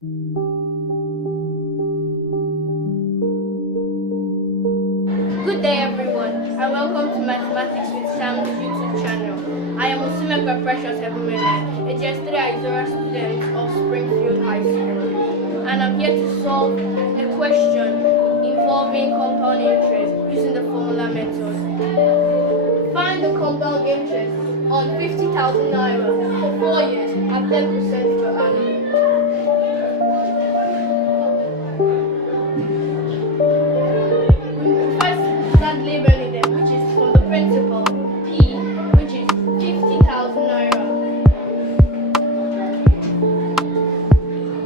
Good day, everyone, and welcome to Mathematics with Sam's YouTube channel. I am Osimekwe Precious Ebumene, a JS3 Aizora student of Springfield High School, and I'm here to solve a question involving compound interest using the formula method. Find the compound interest on 50,000 naira for 4 years at 10% per annum. Labeling them, which is from the principal P, which is 50,000 naira.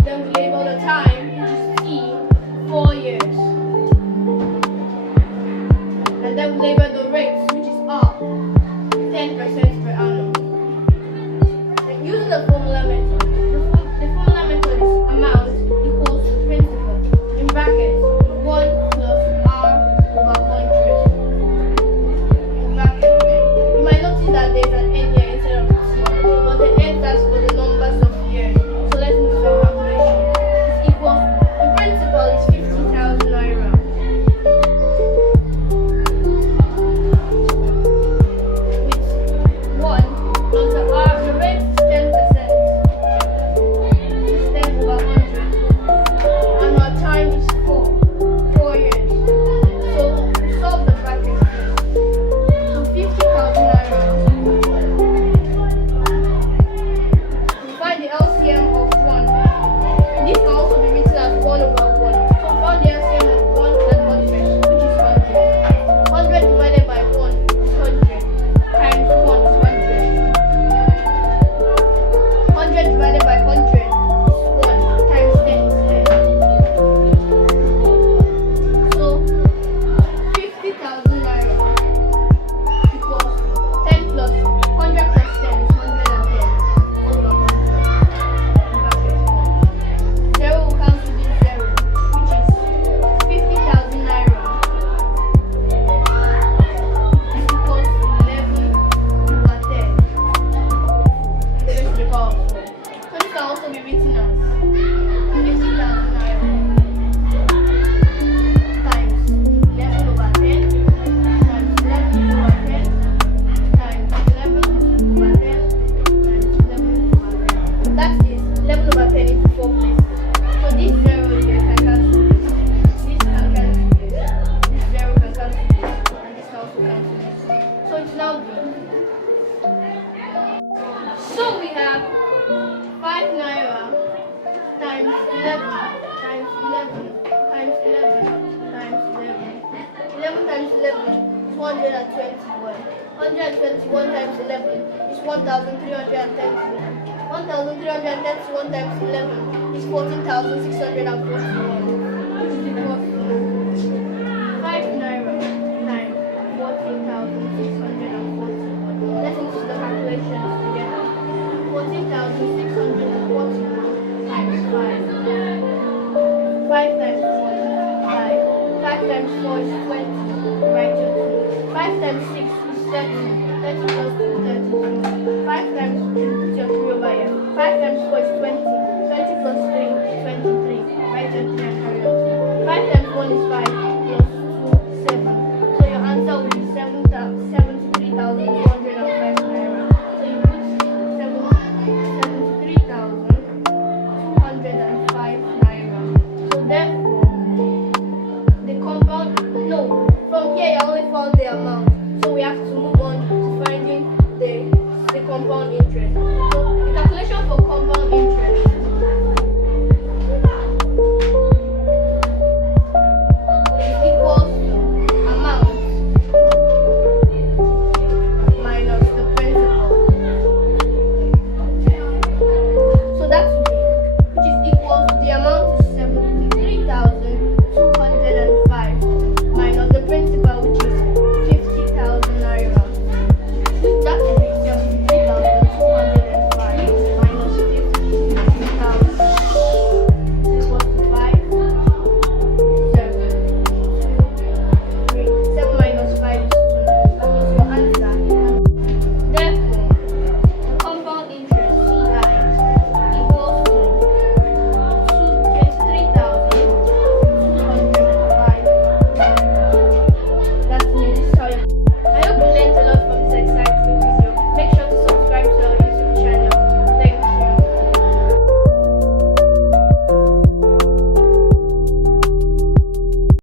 Then we label the time, which is T, 4 years. And then we label the rates, which is R, 10% per annum. Then using the formula method, the formula method is amount equals to principal in brackets 1 plus R over 100. That there's an end here instead of T, but the end stands for the numbers of years. So let's move to our calculation. It's equal, the principal is 50,000 naira. With 1 plus the rate is 10%. It's 10 over 100. And our time is 4 years. So we solve the bracket first. So 50,000 naira. So we have 5 naira times 11 times 11 times 11 times 11. 11 times 11 is 121. 121 times 11 is 1,331. 1,331 times 11 is 14,641. Which is equal to 5 naira times 14,641. Let's include the calculations together. 14,641 times 5. 5 times 1 5. 5 times 4 is 20. Write your 2. 5 times 6 is 30. 30 plus 2 32. 5 times